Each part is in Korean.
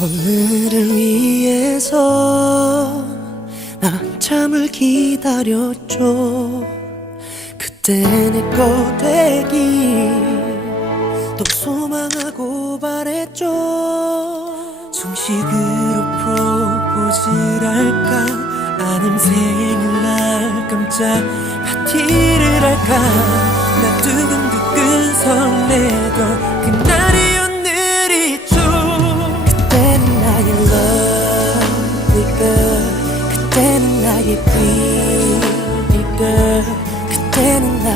오늘을 위해서 난 잠을 기다렸죠. 그때 내거 되기 또 소망하고 바랬죠. 정식으로 프로포즈를 할까? 아님 생일날 깜짝 파티를 할까? 나 두근두근 설레던 그날이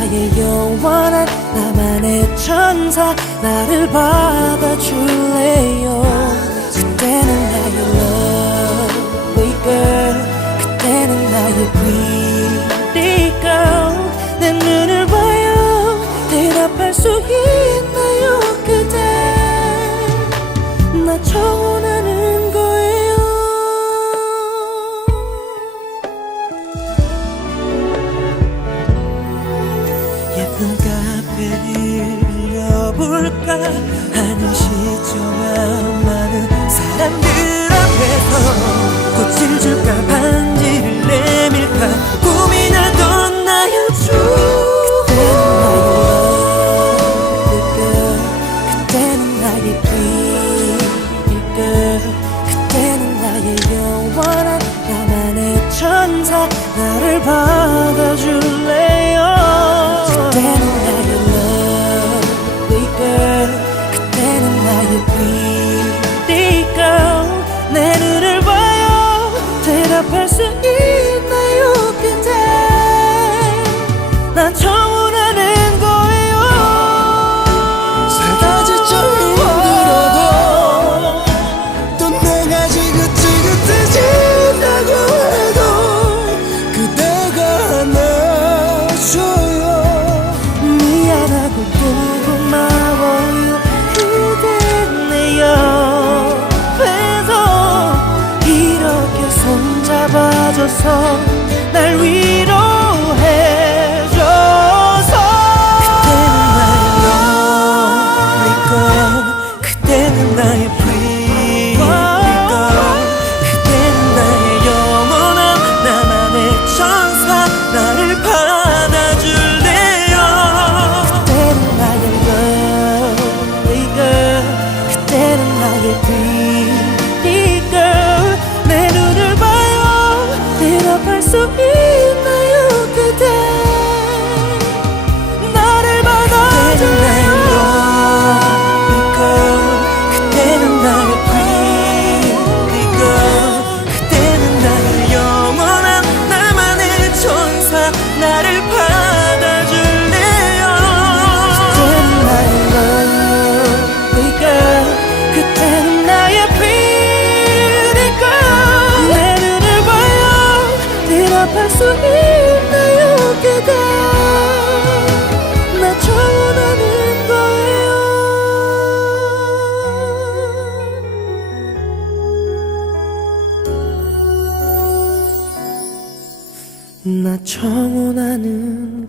나의 영원한 나만의 천사 나를 받아줄래요 빌려볼까? 하는 시점한 많은 사람들 앞에서 꽃을 줄까 반지를 내밀까 고민하던 나의 girl 그때는 나의 girl 그때는 나의 영원한 나만의 천사. 나를 받아줄 날 위로 대답할 수 있나요 그대? 나를 그때는 나의 대답할 수 있나요 그대 나 청혼하는 거예요. 나 청혼하는